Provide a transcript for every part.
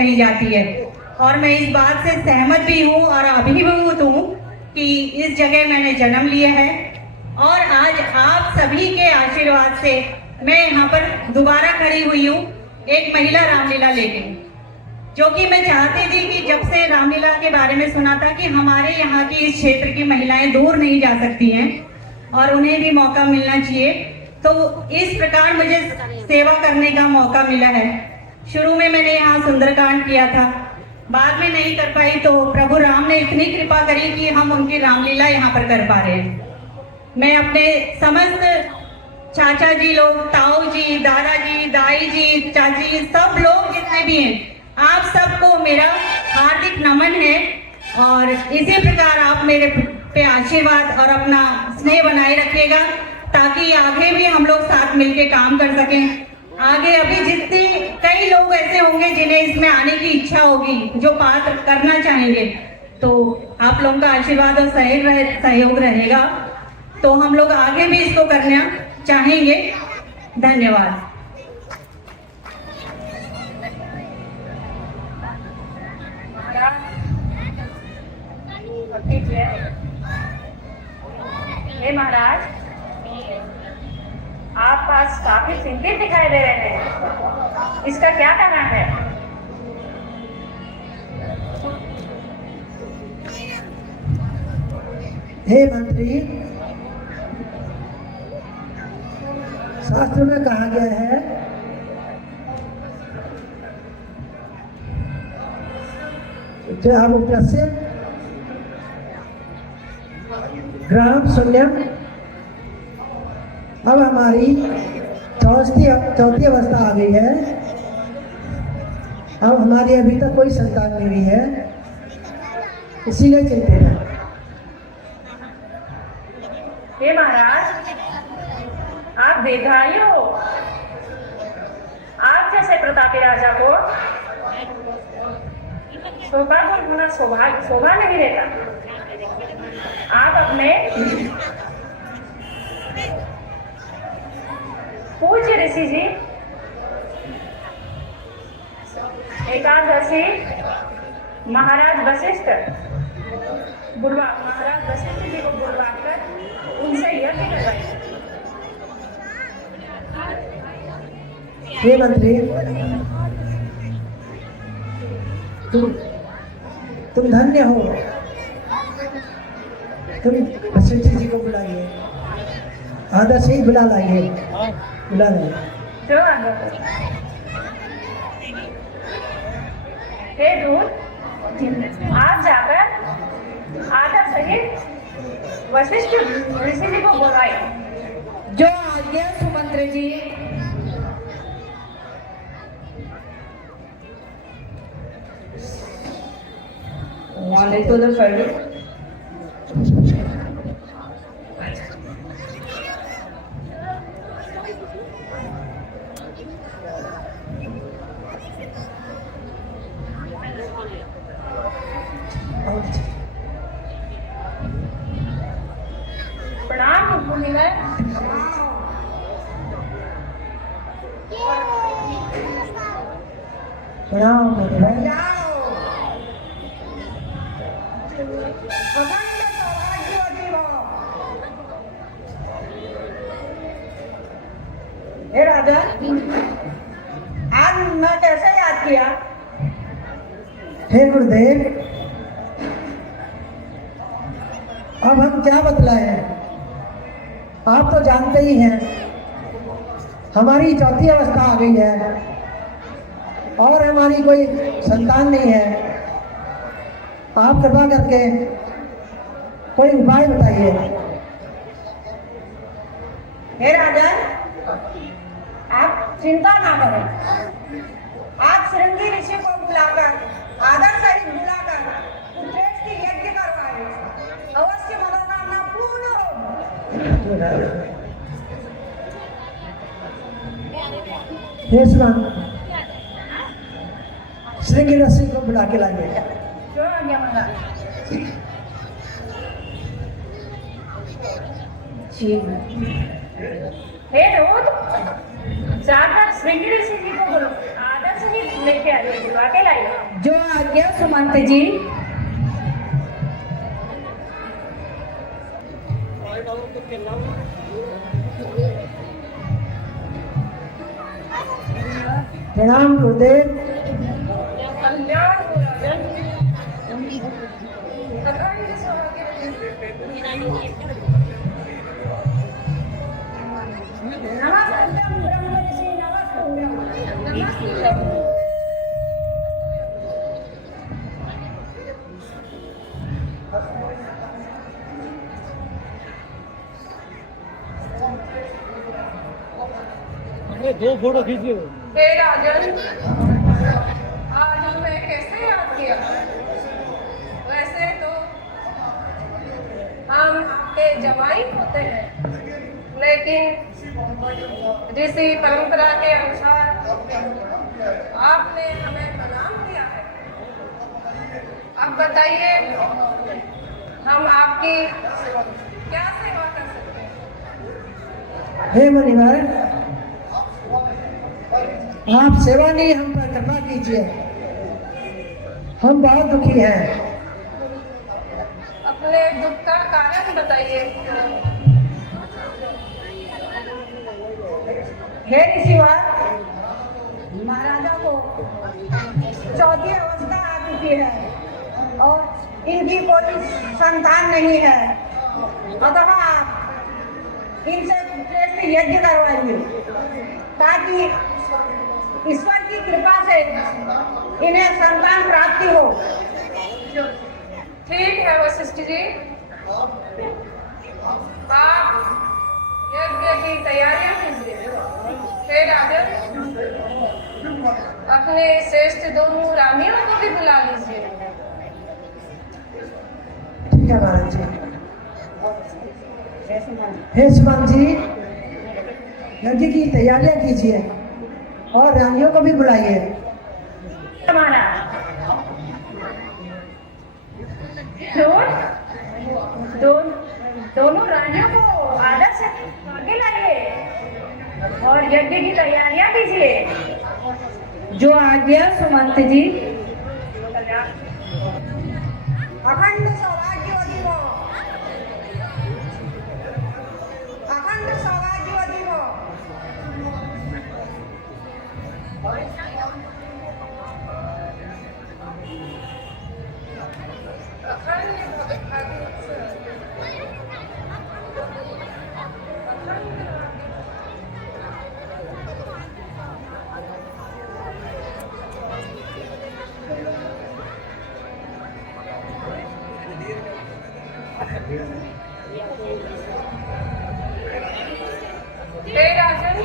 कही जाती है। और मैं इस बात से सहमत भी हूँ और अभिभूत हूँ कि इस जगह मैंने जन्म लिया है और आज आप सभी के आशीर्वाद से मैं यहाँ पर दोबारा खड़ी हुई हूँ एक महिला रामलीला लेके, जो कि मैं चाहती थी कि जब से रामलीला के बारे में सुना था कि हमारे यहाँ की इस क्षेत्र की महिलाएं दूर नहीं जा सकती हैं और उन्हें भी मौका मिलना चाहिए, तो इस प्रकार मुझे सेवा करने का मौका मिला है। शुरू में मैंने यहाँ सुंदरकांड किया था, बाद में नहीं कर पाई तो प्रभु राम ने इतनी कृपा करी कि हम उनकी रामलीला यहाँ पर कर पा रहे हैं। मैं अपने समस्त चाचा जी लोग, ताऊ जी, दादाजी, दाई जी, चाची, सब लोग जितने भी हैं, आप सबको मेरा हार्दिक नमन है और इसी प्रकार आप मेरे पे आशीर्वाद और अपना स्नेह बनाए रखिएगा ताकि आगे भी हम लोग साथ मिलके काम कर सकें। आगे अभी जितने कई लोग ऐसे होंगे जिन्हें इसमें आने की इच्छा होगी, जो पात्र करना चाहेंगे, तो आप लोगों का आशीर्वाद और सहयोग रहेगा तो हम लोग आगे भी इसको करना चाहेंगे। धन्यवाद। हे महाराज, आप पास काफी चिंतित दिखाई दे रहे हैं, इसका क्या कारण है? हे मंत्री, शास्त्र में कहा गया है ग्राम शून्यम। अब हमारी चौथी अवस्था आ गई है। अब हमारी अभी तक कोई संतान नहीं हुई है, इसीलिए चिंतित है। हे महाराज, आप दीर्घायु हो। आप जैसे प्रतापी राजा को सौभाग्य होना शोभा नहीं देता। आप अपने पूज्य ऋषि जी एकादशी महाराज वशिष्ठ जी को बुलवाकर उनसे यज्ञ करवाइए। हे मंत्री, तुम धन्य हो। तुम वशिष्ठ जी को बुलाइए, आदर से ही बुला लाइए, बुला लाइए। हे दूत, आप जाकर आदर सहित वशिष्ठ ऋषि जी को बुलाइए। जो आज्ञा सुमंत्र जी। वाले तो द फर्स्ट प्रणाम मुनिवर। प्रणाम मुनिवर। हे राजा, आज मैं कैसे याद किया? हे गुरुदेव, अब हम क्या बतलाएं? आप तो जानते ही हैं हमारी चौथी अवस्था आ गई है और हमारी कोई संतान नहीं है। आप कृपा करके कोई उपाय बताइए। हे राजा, आप चिंता ना करें। आप श्रृंगी ऋषि को बुलाकर आदर सहित बुलाकर कुबेर की यज्ञ करवाए, अवश्य मनोकामना पूर्ण होगी। हे स्वामी, श्रृंगी ऋषि को बुला के लाइए। जो आज्ञा मांगा। हे दूत, जाकर श्रृंगी ऋषि जी को आदर से ही लेके आई है, बुला के लाई है। जो आज्ञा सुमंत जी। प्रणाम गुरुदेव। कल्याण हो राजन। अखंड सौभाग्य। नमस्ते ब्रह्म ऋषि, नमस्ते। दो फोटो खींचिए। हे राजन, आज हमें कैसे याद किया? वैसे तो हम आपके जवाई होते हैं, लेकिन ऋषि परंपरा के अनुसार आपने हमें प्रणाम किया है। अब बताइए, हम आपकी क्या सेवा कर सकते हैं? हे मुनिवर, आप सेवा नहीं, हम पर कृपा कीजिए। हम बहुत दुखी हैं। अपने दुख का कारण बताइए। हे ऋषिवर, महाराजा को चौथी अवस्था आ चुकी है और इनकी कोई संतान नहीं है, अतः आप इनसे श्रेष्ठ यज्ञ करवाइए ताकि ईश्वर की कृपा से इन्हें संतान प्राप्ति हो। ठीक है वशिष्ठ जी, आप यज्ञ की तैयारियां कीजिए। हे राजन, अपने श्रेष्ठ दोनों रानियों को भी बुला लीजिए। ठीक है महाराज जी। हे सुमन जी, यज्ञ की तैयारियां कीजिए और रानियों को भी बुलाइए। हमारा दोनों रानियों को आदर से आगे लाइए और यज्ञ की तैयारियां कीजिए। जो आज्ञा सुमंत जी। अखंड सौभाग्यवती हो, अखंड सौभाग्यवती हो। हे राजन,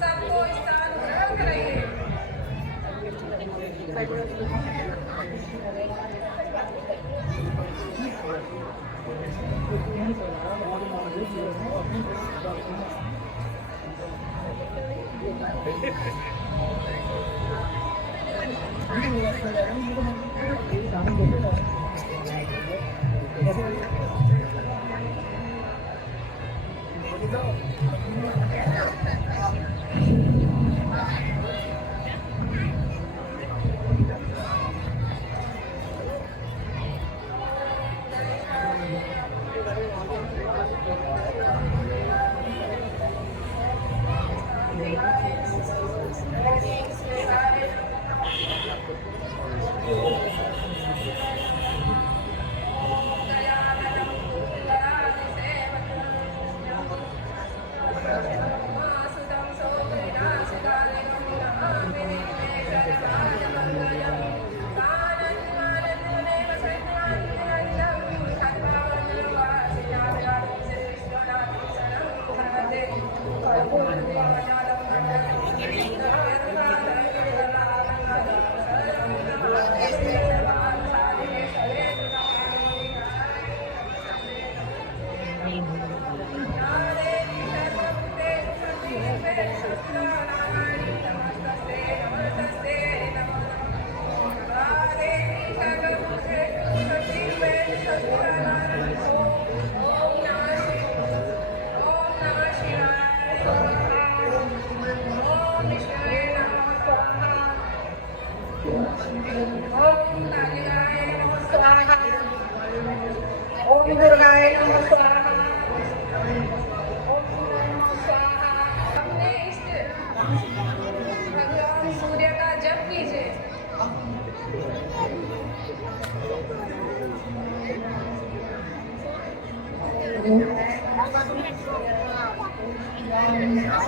सबको स्थान ग्रहण कराइए। स्वाहा। ओम दुर्गाय नमः स्वाहा। ओम नमः स्वाहा। अपने इष्ट भगवान सूर्य का जप कीजिए।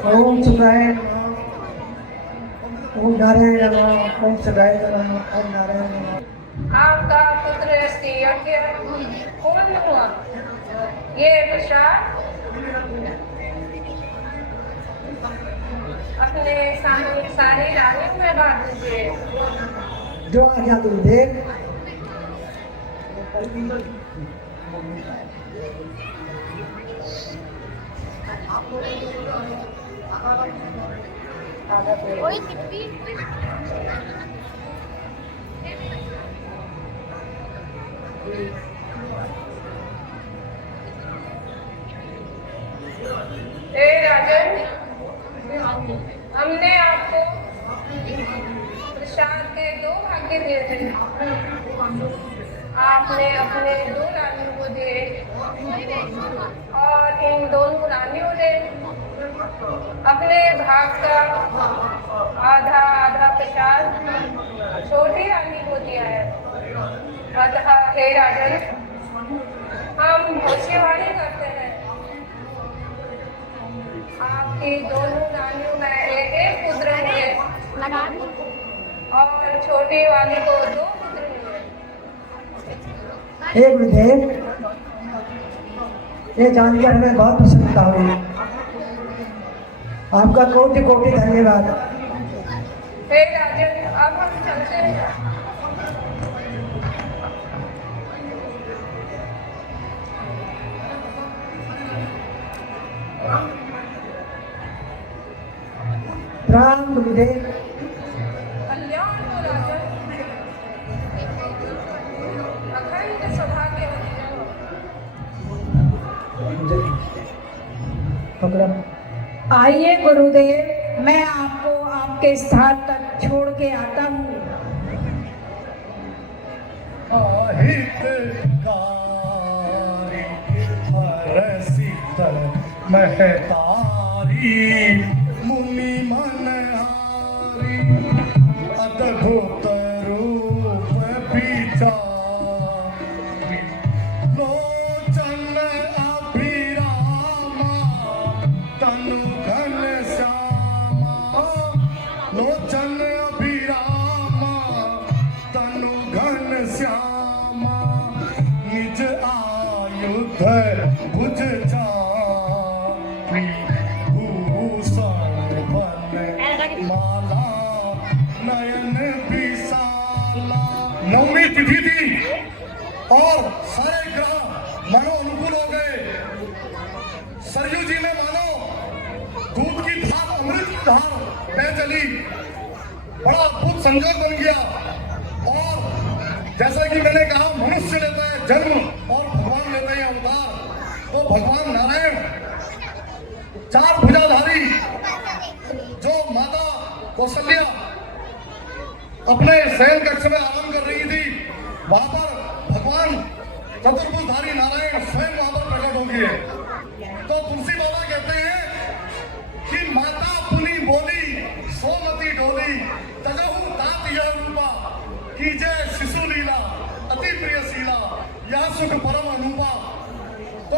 ओम शिवाय नमः, ओम नारायण नमः, ओम शिवाय नमः, ओम नारायण नमः। आपका पुत्र श्री यज्ञ पूर्ण हुआ। ये प्रसाद अपने सारी रानियों में बांट दीजिए। जो आज्ञा गुरुदेव। हे राजन, हमने आपको प्रसाद के 2 भाग्य दिए थे। आपने अपने 2 रानियों को दिए और इन दोनों रानियों ने अपने भाग का आधा आधा प्रसाद छोटी रानी को दिया है। अतः हे राजन, हम भविष्यवाणी करते हैं, आपकी दोनों रानियों में एक पुत्र हुए और छोटी वाली को 2 पुत्र हुए। हे गुरुदेव, ये जानकर हमें बहुत प्रसन्नता हुई। आपका कोटि कोटि धन्यवाद। हे राजन, अब हम चलते हैं। राम गुरुदेव। कल्याण हो राजन, अखंड सौभाग्यवती रहो। पकड़ा। आइए गुरुदेव, मैं आपको आपके स्थान तक छोड़ के आता हूँ। अहितकारी हरसित महतारी मुनि मनहारी अद्भुत रूप विचारी लोचन अभिरामा तनु घन श्यामा लोचन अभिरामा तनु घन श्यामा निज आयुध भुज चापी भूषण बन माला नयन विशाला। नवमी तिथि थी और सारे ग्रह मानो अनुकूल हो गए। सरयू जी में मानो दूध की धार अमृत की धार बह चली। बड़ा अद्भुत संजोग बन गया। और जैसा कि मैंने कहा, मनुष्य लेता है जन्म और भगवान लेते हैं अवतार। तो भगवान नारायण 4 भुजाधारी जो माता कौशल्या अपने शयन कक्ष में आराम कर रही थी, वहां पर भगवान चतुर्भुजधारी नारायण स्वयं वहां पर प्रकट हो गए। तो तुलसी बाबा कहते हैं कि माता पुनि बोली सोमती डोली तजहु तात यह रूपा कीजय शिशु लीला अति प्रिय शीला यह सुख परम अनुपा। तो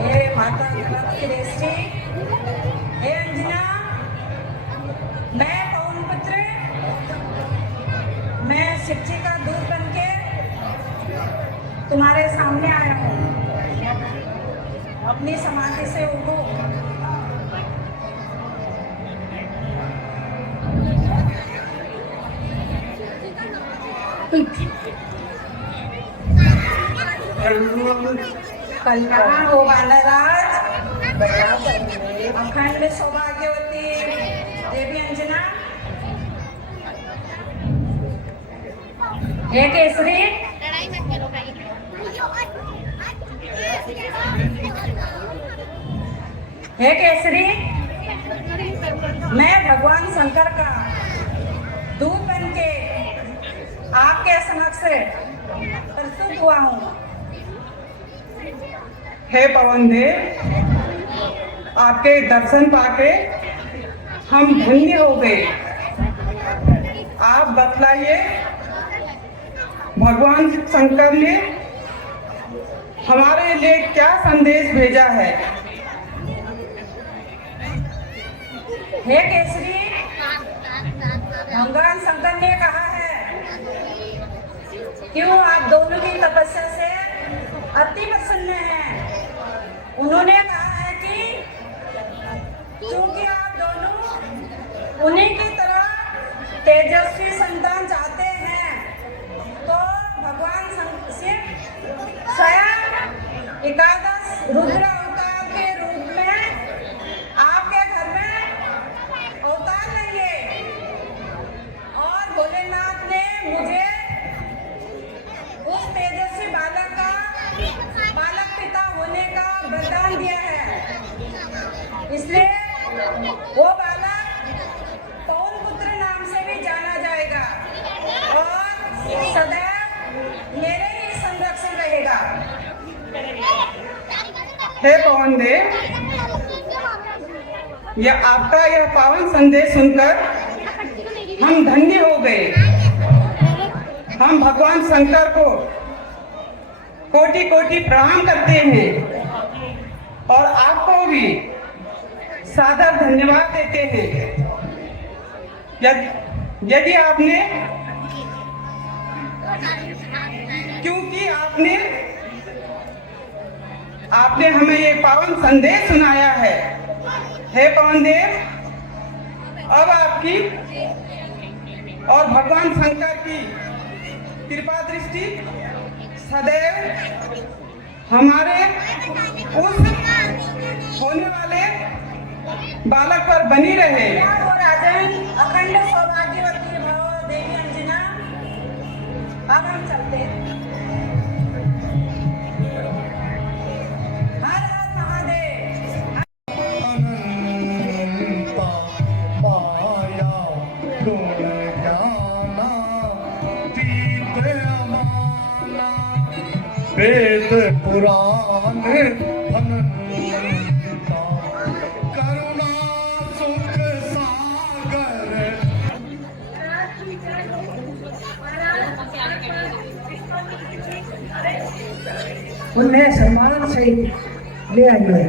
हे माता श्रेष्ठी, हे अंजना, मैं पवन पुत्र, मैं शिक्षी का दूध बनके तुम्हारे सामने आया हूँ। अपनी समाधि से उठो। कल्याण हो बालराज, अखंड सौभाग्यवती, हे केसरी, हे केसरी, मैं भगवान शंकर का दूध बन के आपके समक्ष प्रस्तुत हुआ हूँ। हे पवन देव, आपके दर्शन पाके हम धन्य हो गए। आप बतलाइए, भगवान शंकर ने हमारे लिए क्या संदेश भेजा है? हे केसरी, भगवान शंकर ने कहा है क्यों आप दोनों की तपस्या से अति प्रसन्न हैं। उन्होंने कहा है कि क्योंकि आप दोनों उन्हीं की तरह तेजस्वी संतान चाहते हैं, तो भगवान शिव स्वयं एकादश रुद्र अवतार के रूप में आपके घर में अवतार लेंगे। और भोलेनाथ ने मुझे उस तेजस्वी बालक पिता होने का वरदान दिया है। इसलिए वो बालक पवन पुत्र नाम से भी जाना जाएगा और सदैव मेरे ही संरक्षण रहेगा। हे पवन देव, आपका यह पावन संदेश सुनकर हम धन्य हो गए। हम भगवान शंकर को कोटि कोटि प्रणाम करते हैं और आपको भी सादर धन्यवाद देते हैं। यदि आपने क्योंकि आपने हमें ये पावन संदेश सुनाया है। हे पवन देव, अब आपकी और भगवान शंकर की कृपा दृष्टि सदैव हमारे उस होने वाले बालक पर बनी रहे। और राजन अखंड सौभाग्यवती भव देवी अंजना। अब हम चलते हैं। हर हर महादेव। अनंता माया गुण ज्ञाना तीत अमाना वेद पुराण अनंता करुणा सुख सागर। उन्हें सम्मान से ले आइए।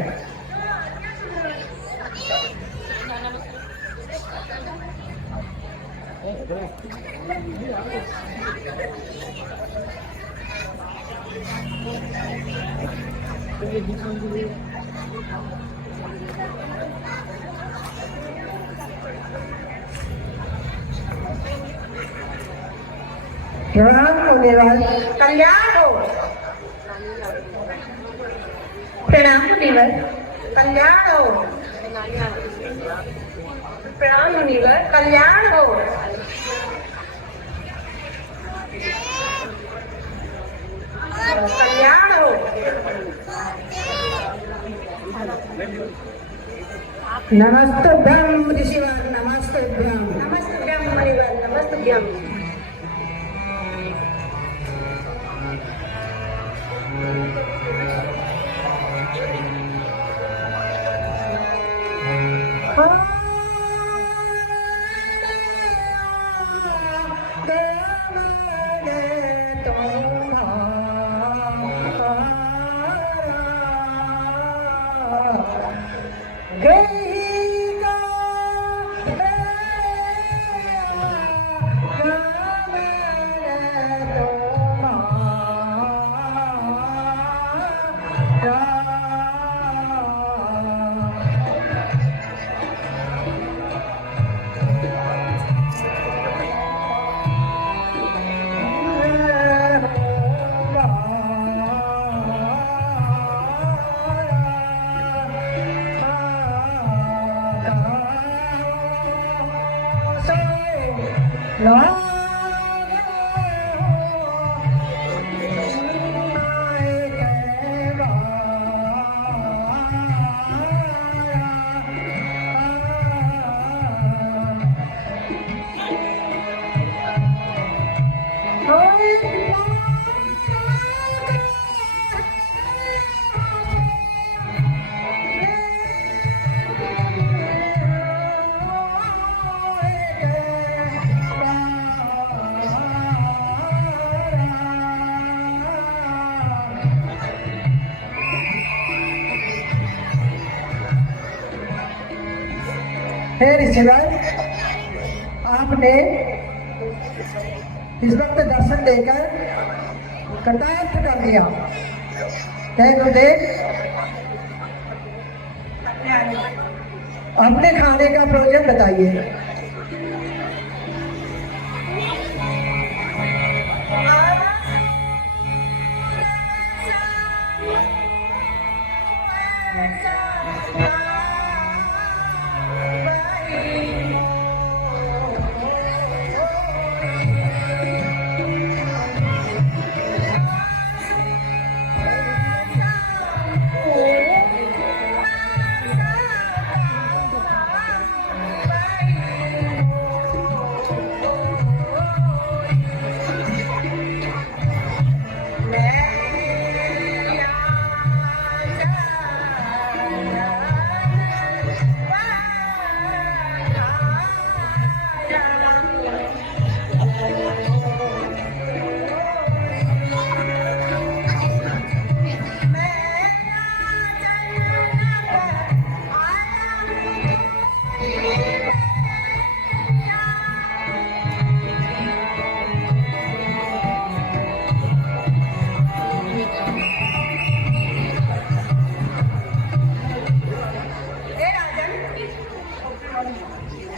प्रणाम होने वाले कल्याण हो, प्रणाम मुनिवर। कल्याण हो, प्रणाम मुनिवर। कल्याण हो, कल्याण हो। नमस्तुभ्यं ऋषिवर, नमस्तुभ्यं। नमस्तुभ्यं मुनिवर, नमस्तुभ्यं। हे ऋषिवर, आपने इस वक्त दर्शन देकर कृतार्थ कर दिया। हे गुरुदेव, अपने खाने का प्रयोजन बताइए।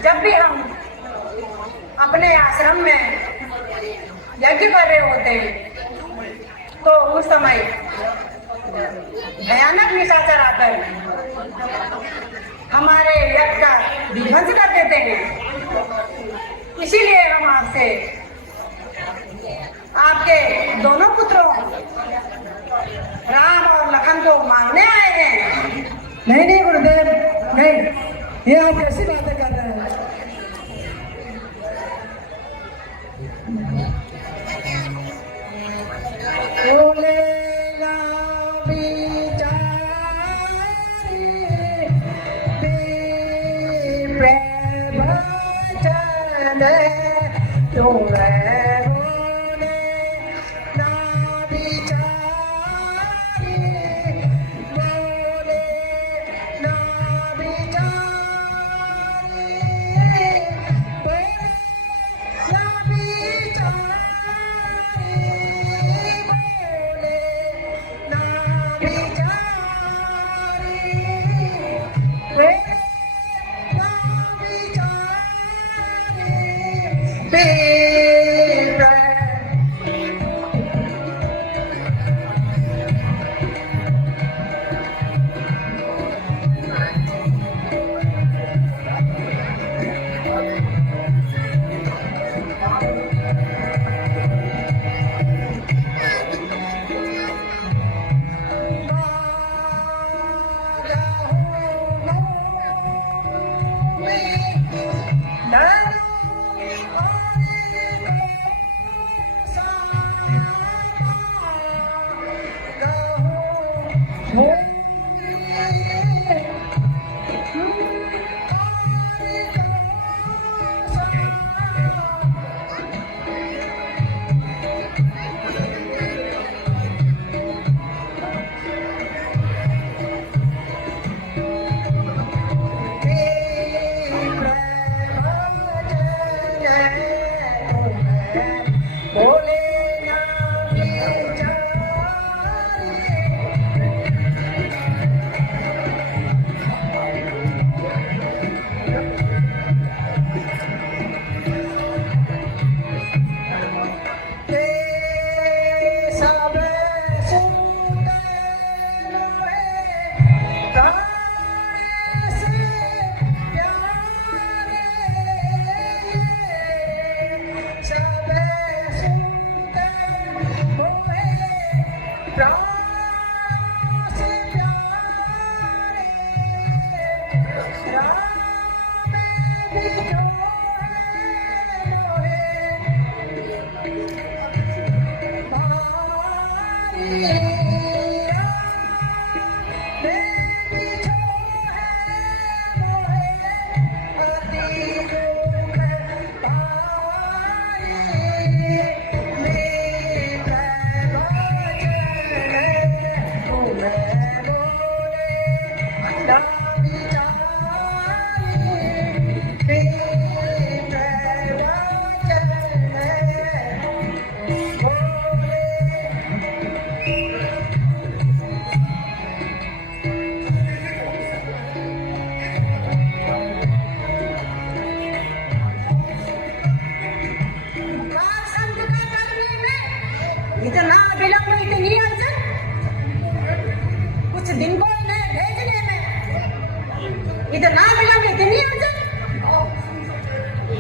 जब भी हम अपने आश्रम में यज्ञ कर रहे होते हैं तो उस समय भयानक निशाचर आकर हमारे यज्ञ का विध्वंस कर देते हैं। इसीलिए हम आपसे आपके दोनों पुत्रों राम और लखन को मारने आए हैं। नहीं नहीं गुरुदेव, नहीं, ये आप कैसी बातें कर रहे हैं?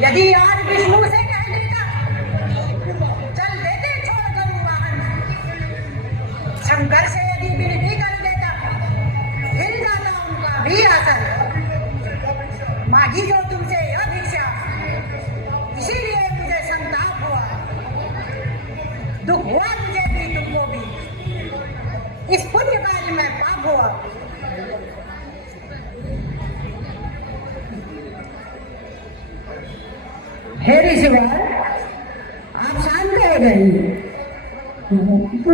यदि आज विष्णु से कह देता, चल देते छोड़ गौ वाहन, शंकर से यदि विनती कर देता, हिल जाता उनका भी आसन। मांगी जो तुमसे यह भिक्षा, इसीलिए मुझे संताप हुआ, दुख हुआ मुझे भी तुमको भी, इस पुण्य कार्य में पाप हुआ। हे ऋषिवर, आप शांत हो जाइए, को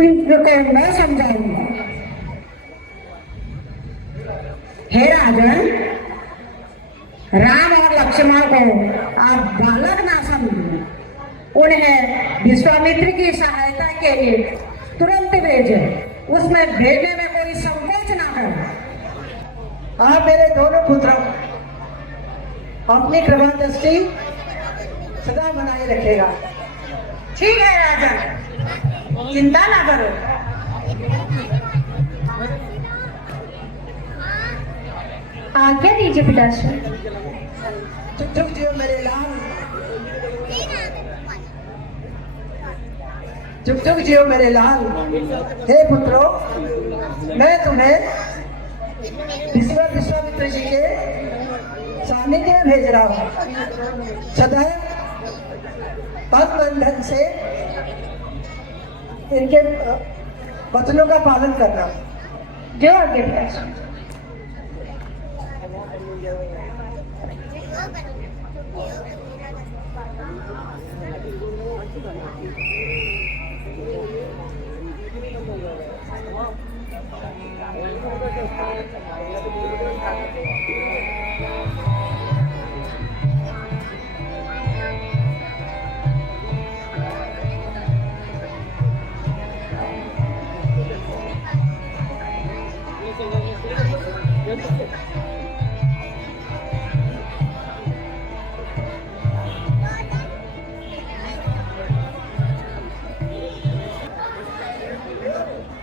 मैं समझाऊंगा। हे राजन, राम और लक्ष्मण को आप बालक ना समझिए, उन्हें विश्वामित्र की सहायता के लिए तुरंत भेजे, उसमें भेजने में कोई संकोच ना करें। आप मेरे दोनों पुत्रों अपनी कृपा दृष्टि सदा बनाए रखेगा। ठीक है राजन, चिंता ना करो। आज्ञा दीजिए पिताश्री। चुप जियो मेरे लाल, चुप जियो मेरे लाल। हे पुत्रों, मैं तुम्हें विश्वामित्र जी के सानिध्य में भेज रहा हूँ। सदैव पद बंधन से इनके वचनों का पालन करना। जो आज्ञा पिताश्री।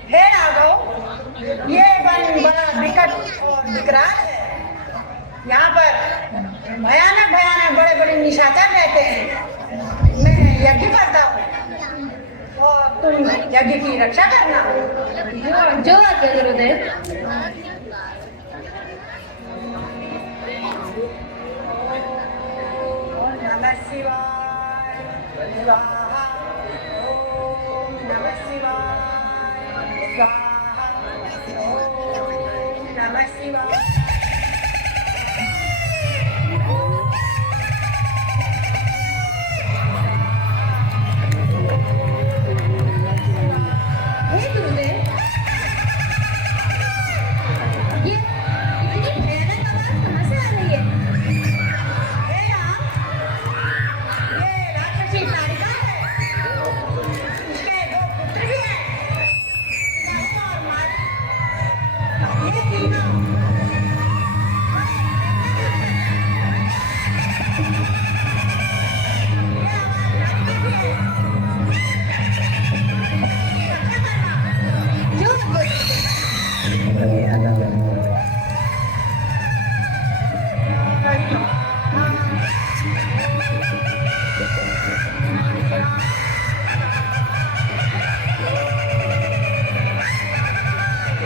हे राघव, ये वन बड़ा विकट और विकराल है। यहाँ पर भयानक भयानक बड़े बड़े निशाचर रहते हैं। मैं यज्ञ करता हूँ और तुम यज्ञ की रक्षा करना। जो आज्ञा गुरुदेव। नमः शिवाय, स्वाहा। ओम नमः शिवाय, स्वाहा। ओम नमः शिवाय। हे गुरुदेव, ये इतनी भयानक आवाज कहाँ से आ रही है? हे राम, ये राक्षसी ताड़िका है। इसके दो पुत्र भी हैं, नहुष और मारक। ये तीनों जो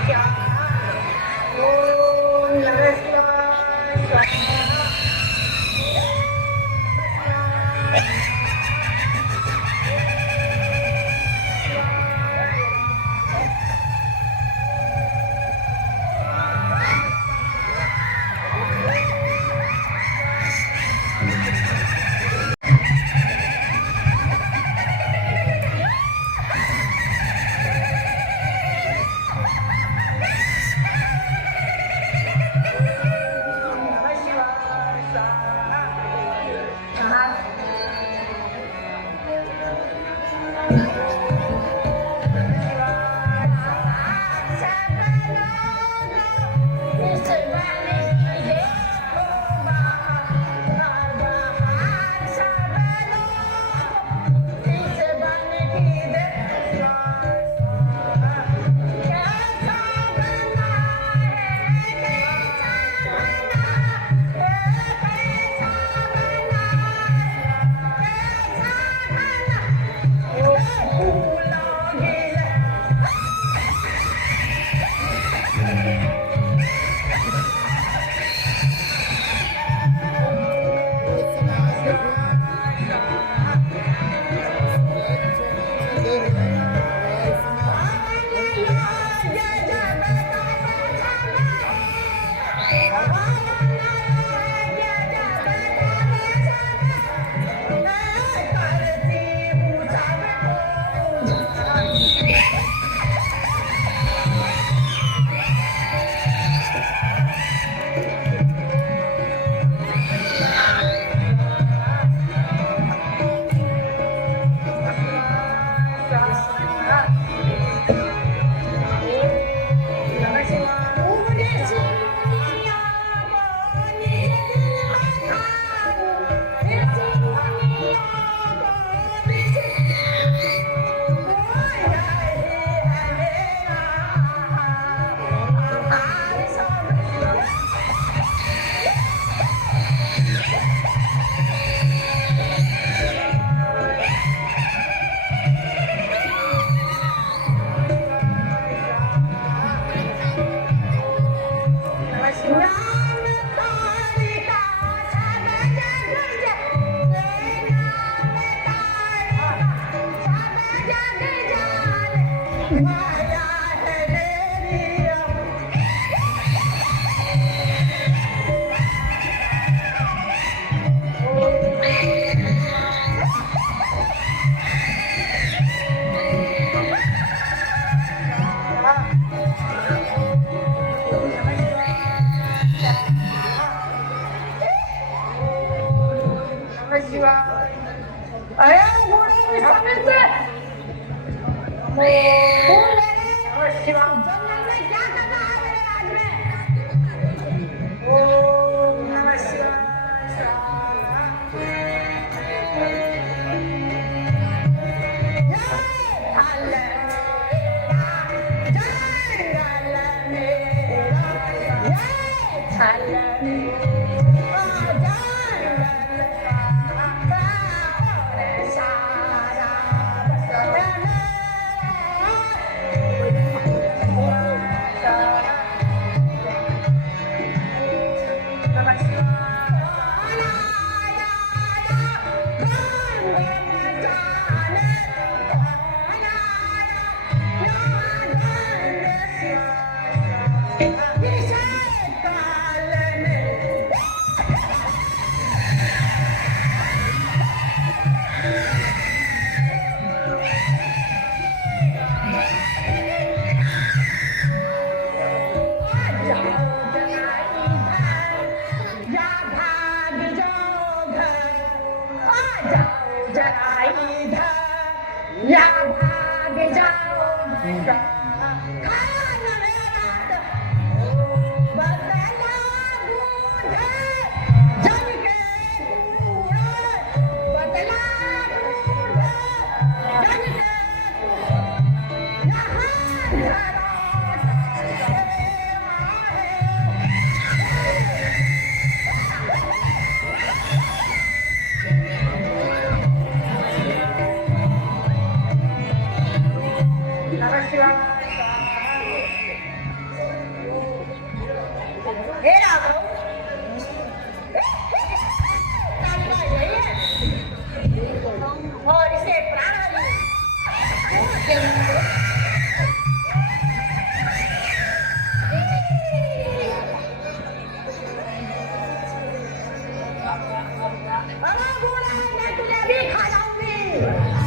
आज्ञा। ओम नमः शिवाय, स्वाहा। नमः शिवाय, स्वाहा। माया है तेरी नमः शिवाय अरे बूढ़े विश्वामित्र से नमः शिवाय जंगल में क्या कर रहा है मेरे राज में ओम नमः शिवाय या भाग जाओ बदला बूढ़े जन के बूढ़े बदला बूढ़े जन के यहाँ नमः शिवाय हे राघव तालिका यही है और इसे प्राण अरे बोला मैं तुझे भी खा जाऊंगी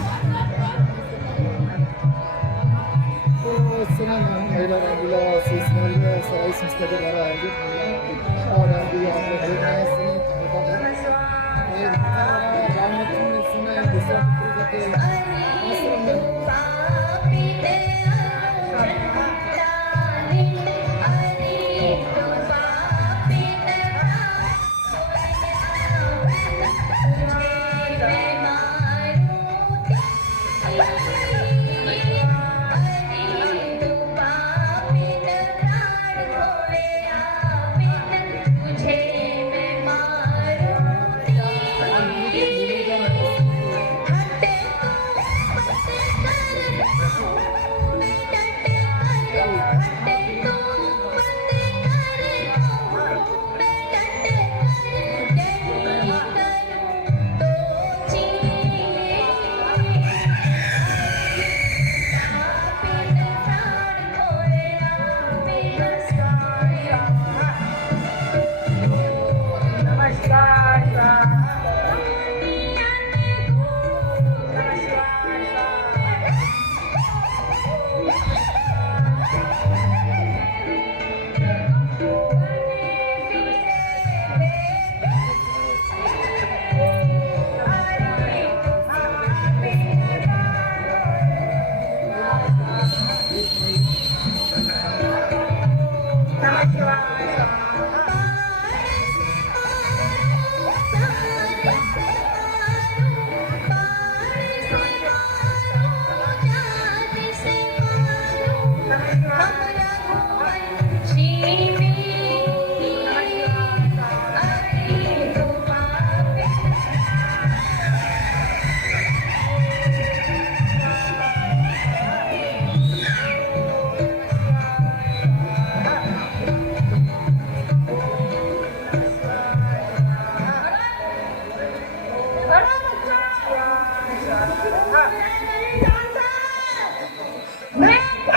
मैं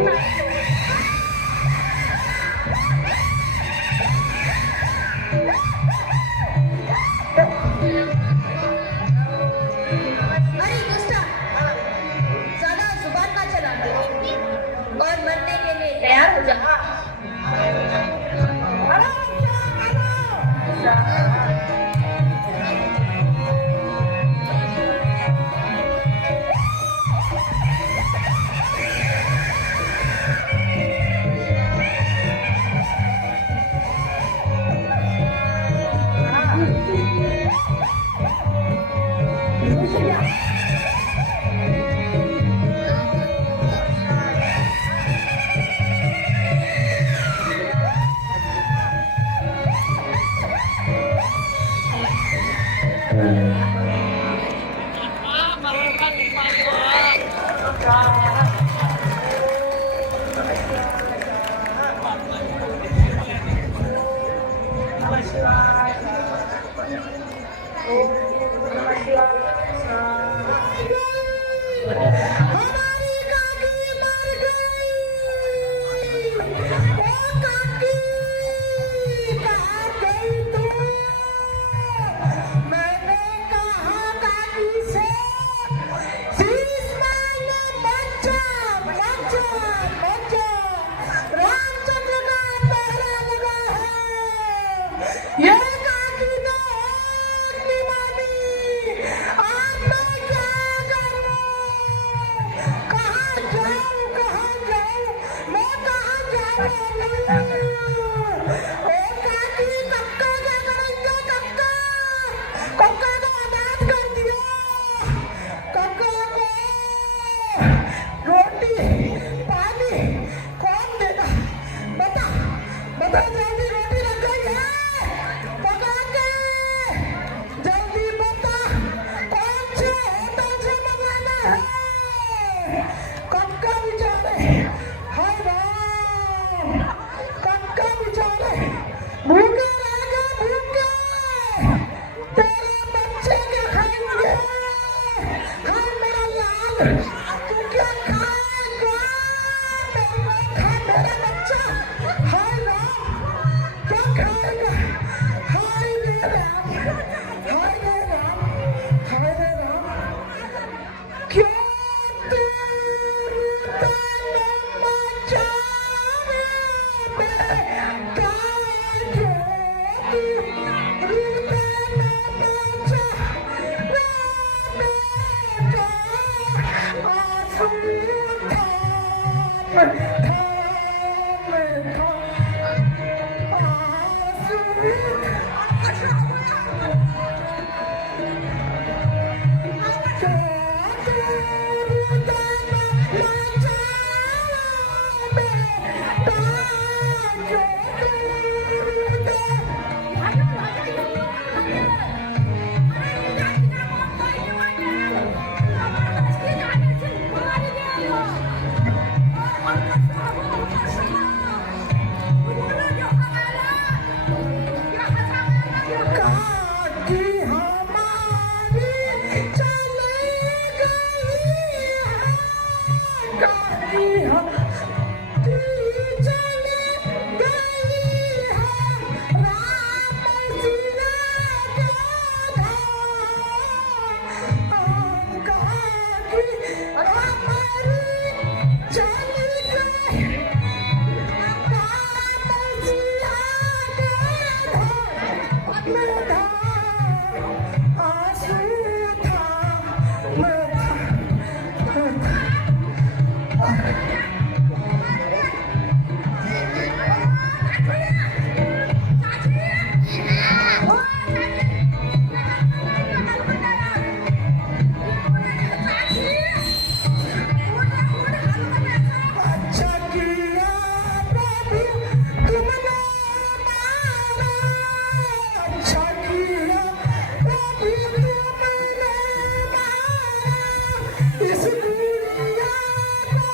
अरे दुष्टा, ज्यादा जुबान ना चलाना और मरने के लिए तैयार हो जा। हमारी काकी मर गई। ओ काकी, कहाँ गई तू? मैंने कहा काकी से, शीश मारना मत जा, मत जा, मत जा। रामचंद्र का पहरा लगा है। ये काकी तो एक नहीं मानी। अब मैं क्या करूं? कहाँ जाऊं, कहाँ जाऊं? मैं कहाँ जाऊं? ओ काकी, कक्का क्या करेंगे? कक्का, कक्का को अनाथ कर दिया। कक्का को रोटी पानी कौन देगा? बता, बता, जल्दी रोटी लग गई है, पका के जल्दी बता, कौन से होटल से मंगाना है? कक्का बेचारे, हाय राम, कक्का बेचारे भूखे रह गए, भूखे। तेरे बच्चे क्या खाएंगे? हाय मेरा लाल, तू क्या खाएगा? खा मेरा बच्चा, हाय राम, क्या खाएगा? हाय रे राम, हाय रे राम, हाय रे राम। क्यों तू रुदन मचावे बेटा? क्यों तू रुदन मचावे बेटा? आंसू थाम, थाम, थाम, आंसू काकी हमारी चली गई है। काकी हमारी चली गई है। राम सिया का धाम। काकी हमारी चली गई, राम सिया का धाम। आंसू था, अच्छा किया प्रभु तुमने मारा। अच्छा किया प्रभु तुमने मारा। इस दुनिया को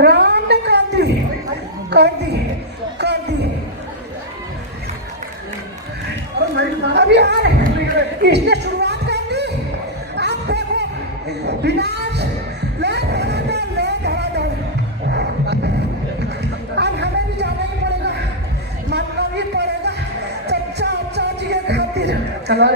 राम ने कर दी अभी आ रहे, इसने शुरुआत कर दी। आप देखो विनाश ले धराधर अब हमें भी जाना ही पड़ेगा, मानना भी पड़ेगा चचा जी के खातिर। चला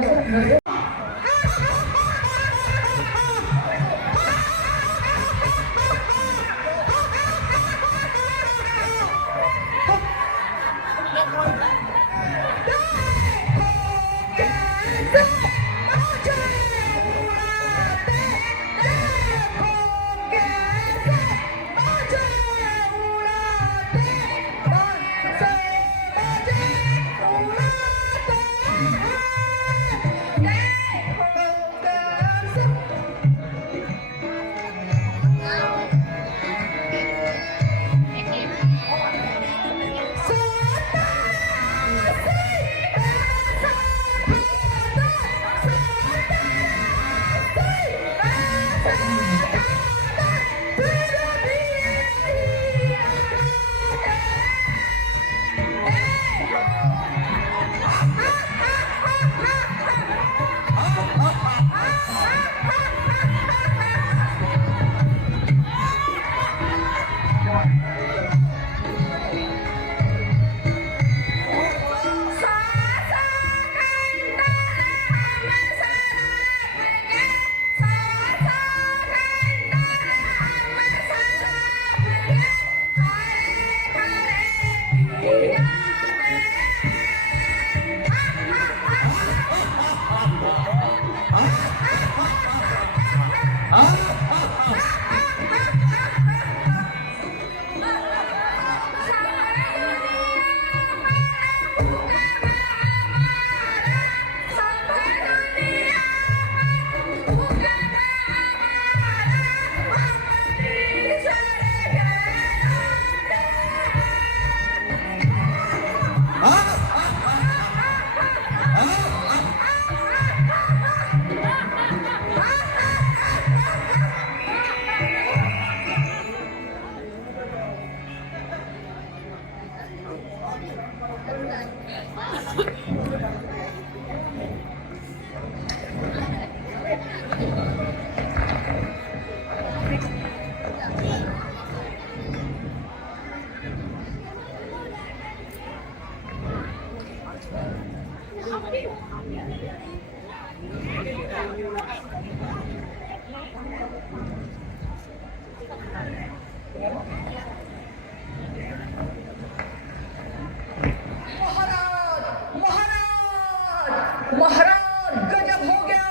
महाराज गजब हो गया,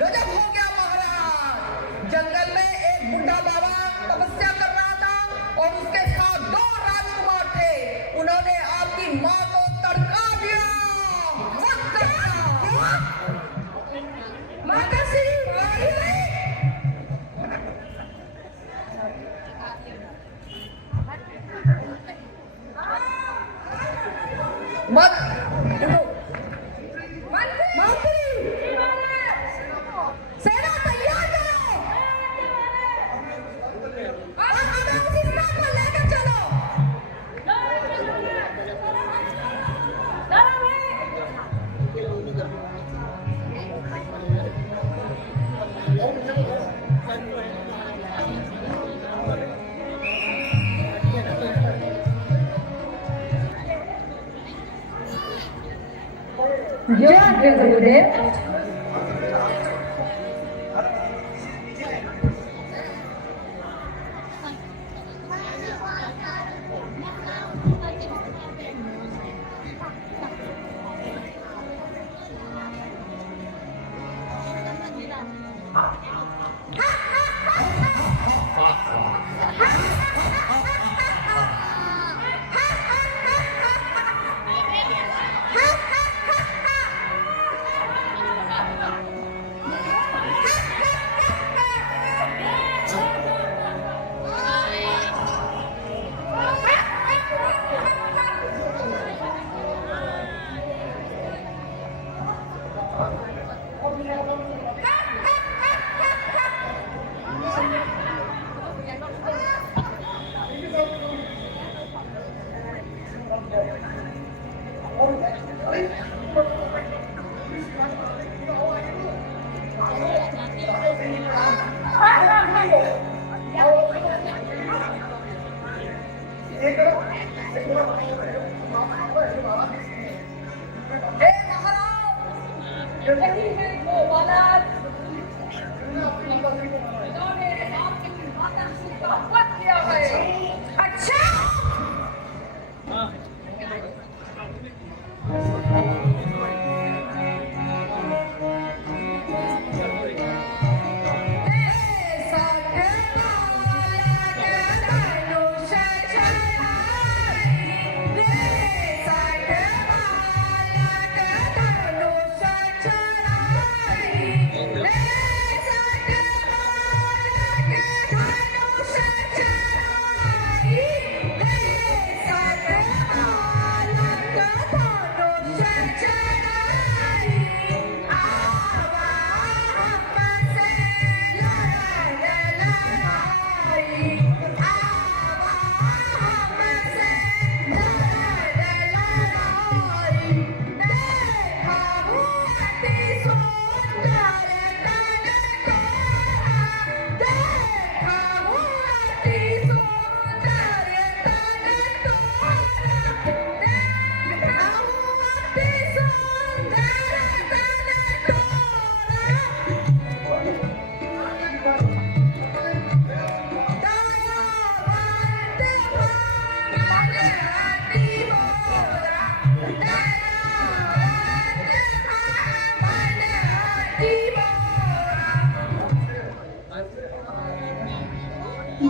गजब हो गया महाराज। जंगल में एक बुढ़ा बाबा तपस्या कर रहा था और उसके साथ 2 राजकुमार थे। उन्होंने आपकी माँ को तड़का दिया। मत सेना तैयार करो और हमें उसी स्थान पर लेकर चलो। जय गुरुदेव।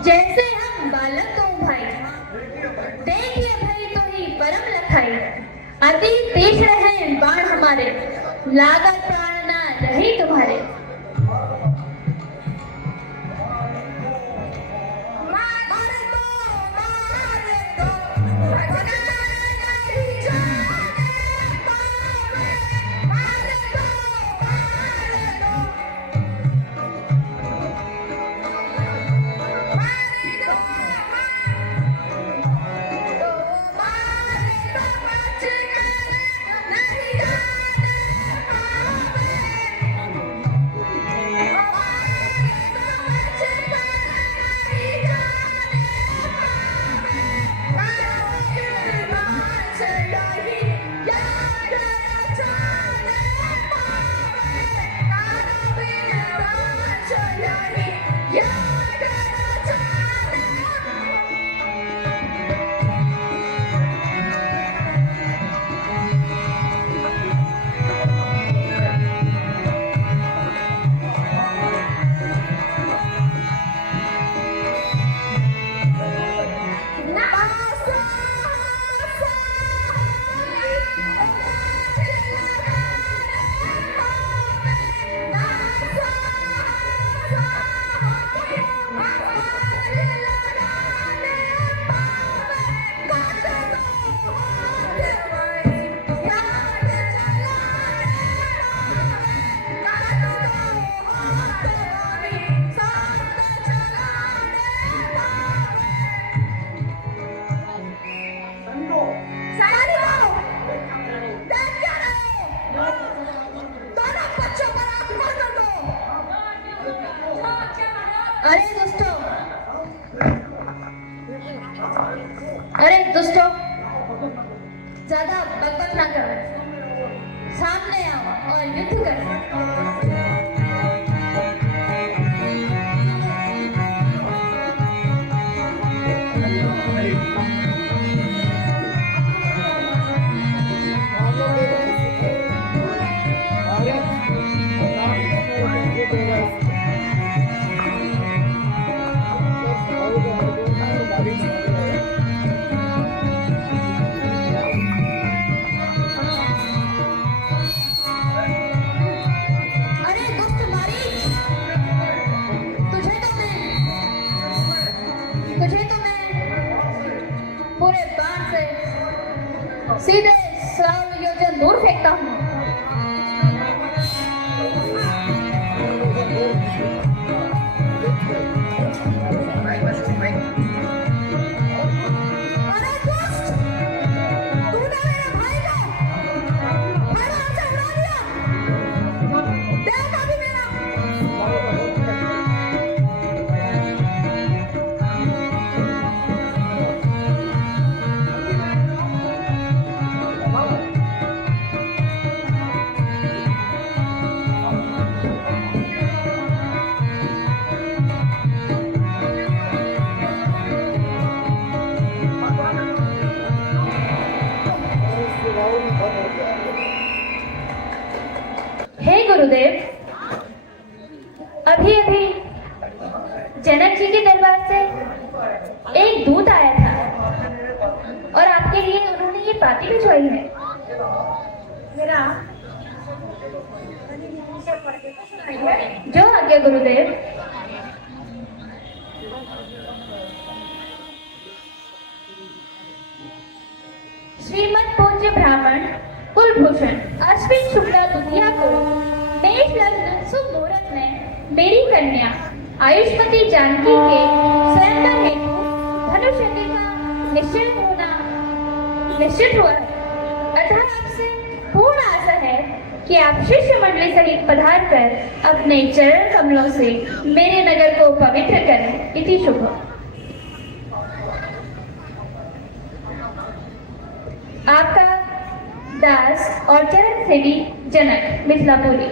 जैसे हम बालक तो भाई, देखिए भाई तो ही परम लखाई। अति तीक्ष्ण है बाण हमारे, लागत प्राण ना रही तुम्हारे। तो अरे दुष्टो, ज्यादा बकबक ना करो, सामने आओ और युद्ध करो। अरे दुष्ट मारीच, तुझे तो मैं पूरे बाण से सीधे 100 योजन दूर फेंकता हूँ। अरे दुष्ट, तूने मेरे भाई को मेरे हाथ से उड़ा दिया। देख अभी मेरा। हे गुरुदेव, अभी अभी जनक जी के दरबार से एक दूत आया था और आपके लिए उन्होंने ये पाती भिजवाई है। जो आज्ञा गुरुदेव। श्रीमद पूज्य ब्राह्मण कुलभूषण अश्विन शुक्ला दुतिया को मेष लग्न शुभ मुहूर्त में मेरी कन्या आयुष्मती जानकी के स्वयंवर हेतु धनुष यज्ञ का निश्चित हुआ है। अतः आपसे पूर्ण आशा है कि आप शिष्य मंडली सहित पधार कर अपने चरण कमलों से मेरे नगर को पवित्र करें। इति शुभ। आपका दास और चरण सेवी जनक मिथिलापुरी।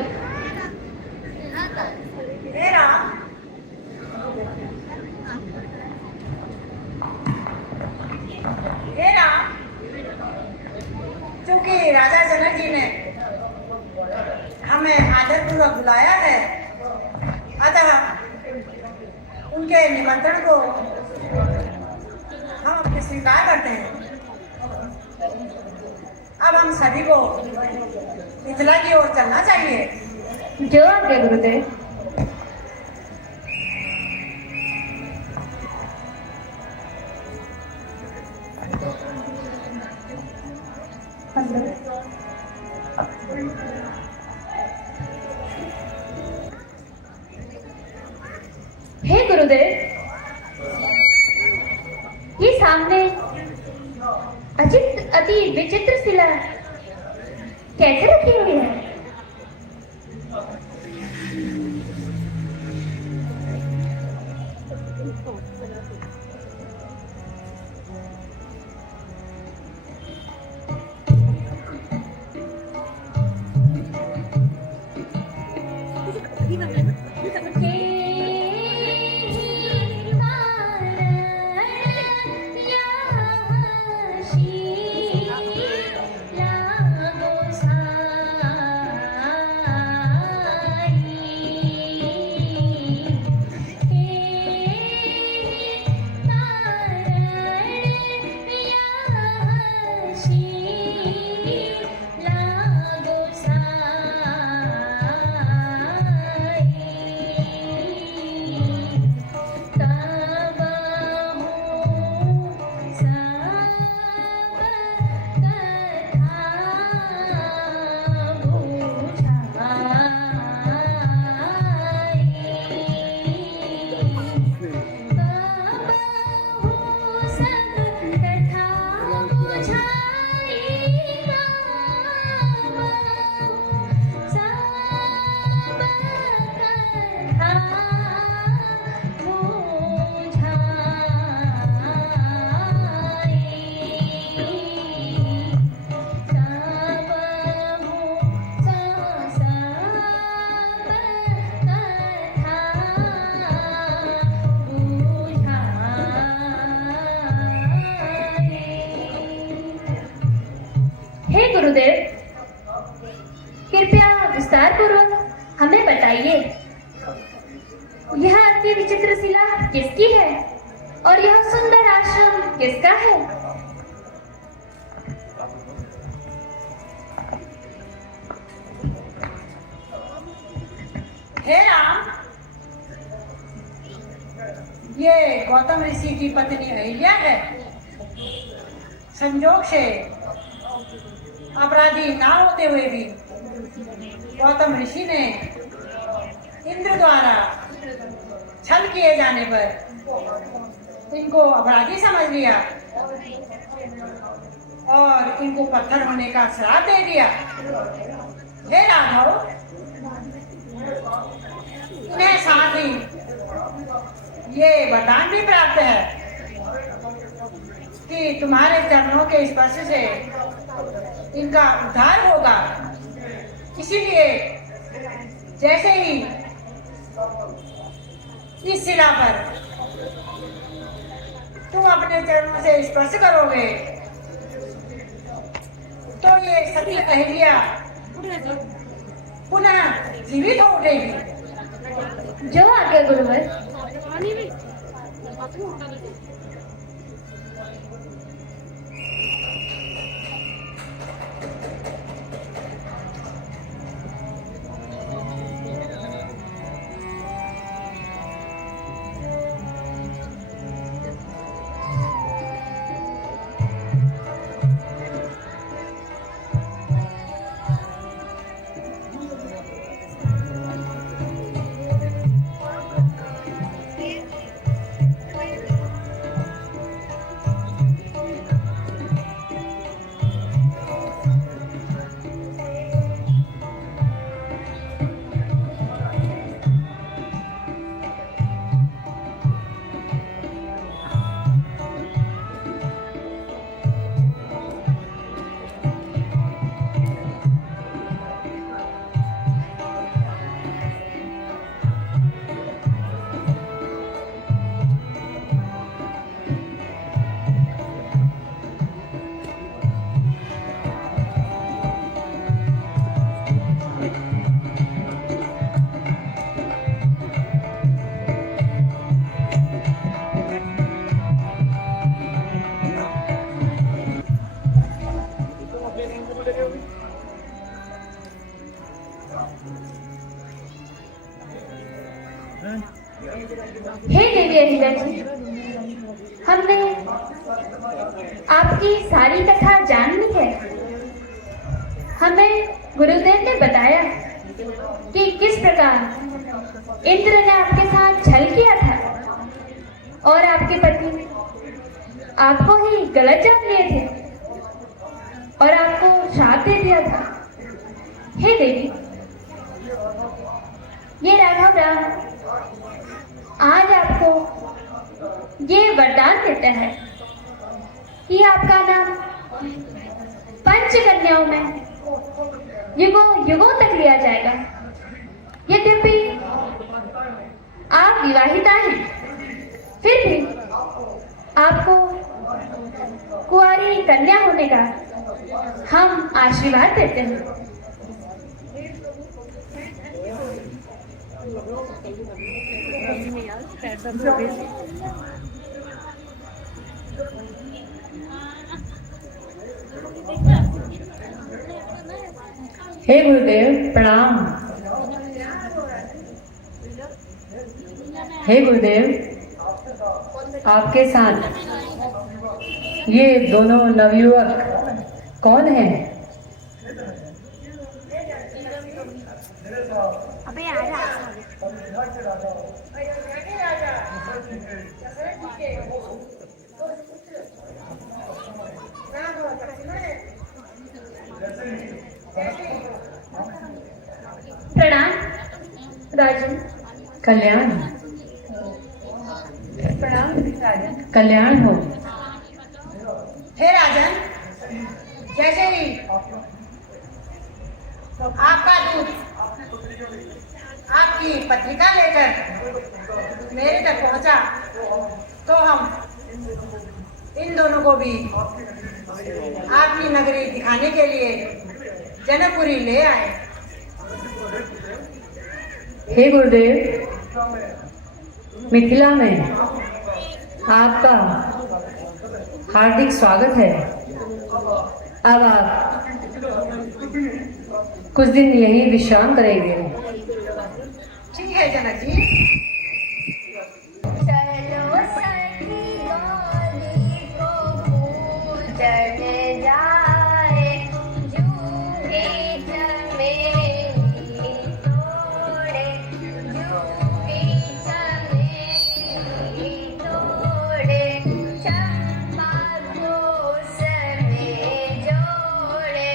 चूंकि राजा जनक जी ने हमें आदरपूर्वक बुलाया है, अतः उनके निमंत्रण को हम अपने स्वीकार करते हैं। अब हम सभी को मिथिला की ओर चलना चाहिए। जो आज्ञा गुरुदेव। हे गुरुदेव, ये सामने अति विचित्र शिला कैसे रखी हुई है? क्या है? हे राम, ये गौतम ऋषि की पत्नी अहिल्या है। संजोग से अपराधी ना होते हुए भी गौतम ऋषि ने इंद्र द्वारा छल किए जाने पर इनको अपराधी समझ लिया और इनको पत्थर होने का श्राप दे दिया। हे राघव, इन्हें साथ ही ये वरदान भी प्राप्त है कि तुम्हारे चरणों के स्पर्श से इनका उद्धार होगा। इसीलिए जैसे ही इस शिला पर तुम अपने चरणों से स्पर्श करोगे तो ये सती अहिल्या पुनः जीवित हो उठेगी। जो आगे गुरुवर। हे देवी अहिल्या जी, हमने आपकी सारी कथा जान ली है। हमें गुरुदेव ने बताया कि किस प्रकार इंद्र ने आपके साथ छल किया था और आपके पति आपको ही गलत जान लिए थे और आपको श्राप दे दिया था। हे देवी, ये राघव राम आज आपको ये वरदान देता है कि आपका नाम पंच कन्याओं में युगों युगों तक लिया जाएगा। यद्यपि आप विवाहिता हैं, फिर भी आपको कुंवारी कन्या होने का हम आशीर्वाद देते हैं। हे गुरुदेव प्रणाम। हे गुरुदेव, आपके साथ ये दोनों नवयुवक कौन हैं? अबे आजा। प्रणाम राजन। कल्याण। प्रणाम राजन। कल्याण हो। हे राजन, जैसे ही आपका दूत आपकी पत्रिका लेकर मेरे तक पहुंचा तो हम इन दोनों को भी आपकी नगरी दिखाने के लिए जनकपुरी ले आए। हे गुरुदेव, मिथिला में आपका हार्दिक स्वागत है। अब आप कुछ दिन यहीं विश्राम करेंगे। ठीक है जनक जी। चलो सखी गौरी को पूजन जाए, जूही चमेली तोड़े, जूही चमेली तोड़े, चंपा घोष में जोड़े,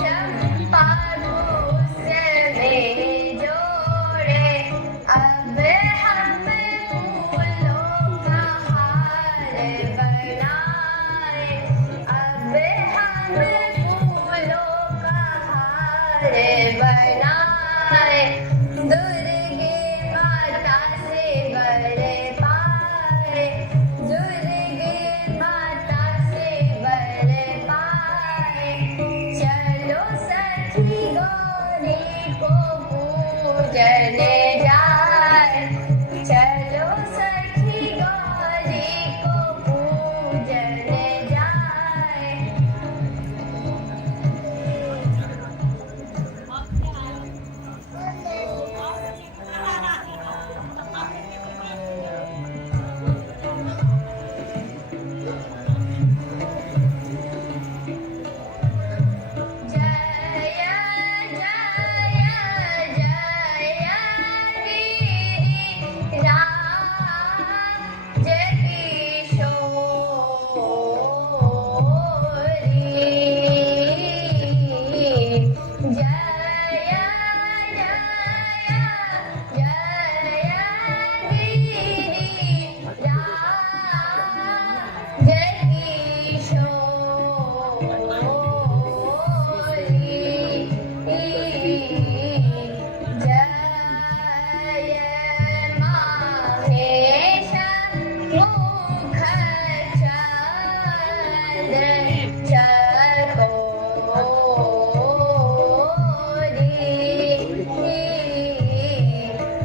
चंपा घोष में जोड़े। अब हम फूलों का हार बनाए, अब हम फूलों का हार बनाए। दुर्गे माता से वर पाए, दुर्गे माता से वर पाए। चलो सखी गौरी को पूजन जाए, चलो सखी गौरी को पूजन जाए। जय जय जय गिरि राज किशोरी। जय जय गिरि राज किशोरी। जय माहेश मुख चंद्र चकोरी।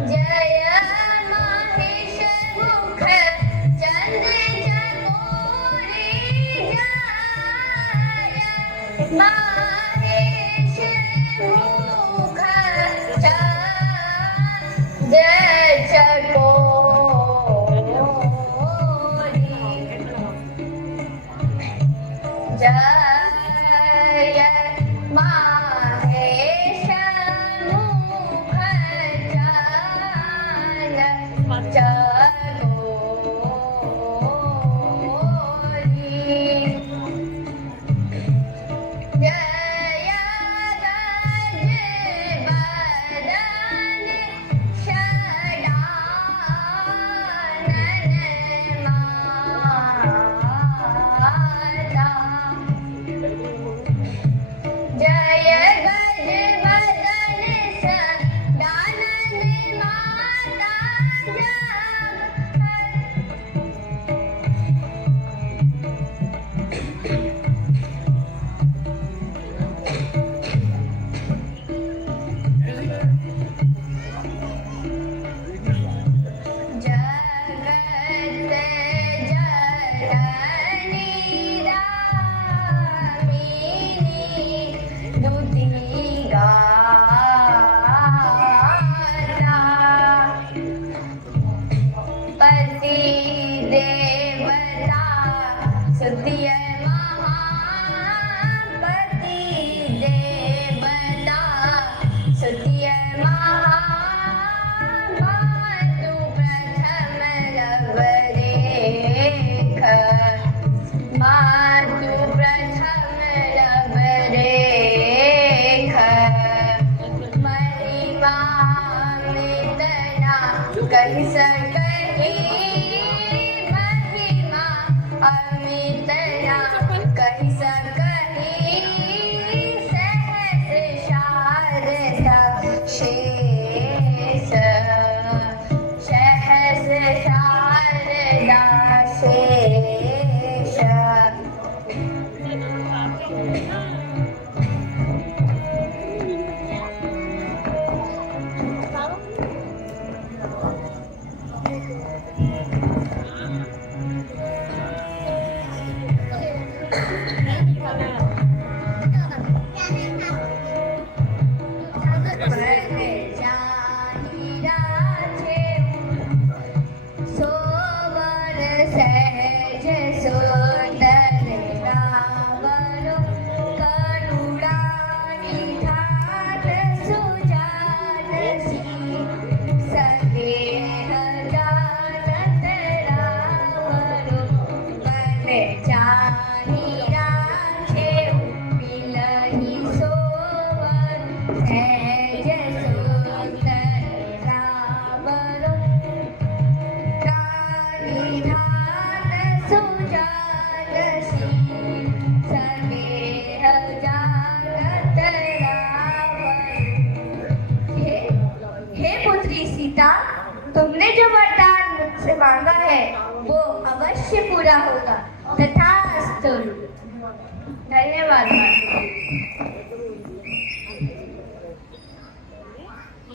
जय माहेश मुख चंद्र चकोरी। जय माहेश मुख चंद्र चकोरी। जय माहेश मुख चंद्र चकोरी। जय गज बदन षडानन माला। जय गज बदन षडानन माला। जगत जननी दामिनी दुती गाता। पति देवता सुतिय महापति देवता सुतिय मातु प्रथम लवरेख, मातु प्रथम लवरेख। महिमा मितना कहि सकहि, महिमा अमितना कहि सकहि। सहस्र शारदा शेष, सहस्र शारदा शेष। धन्यवाद माता।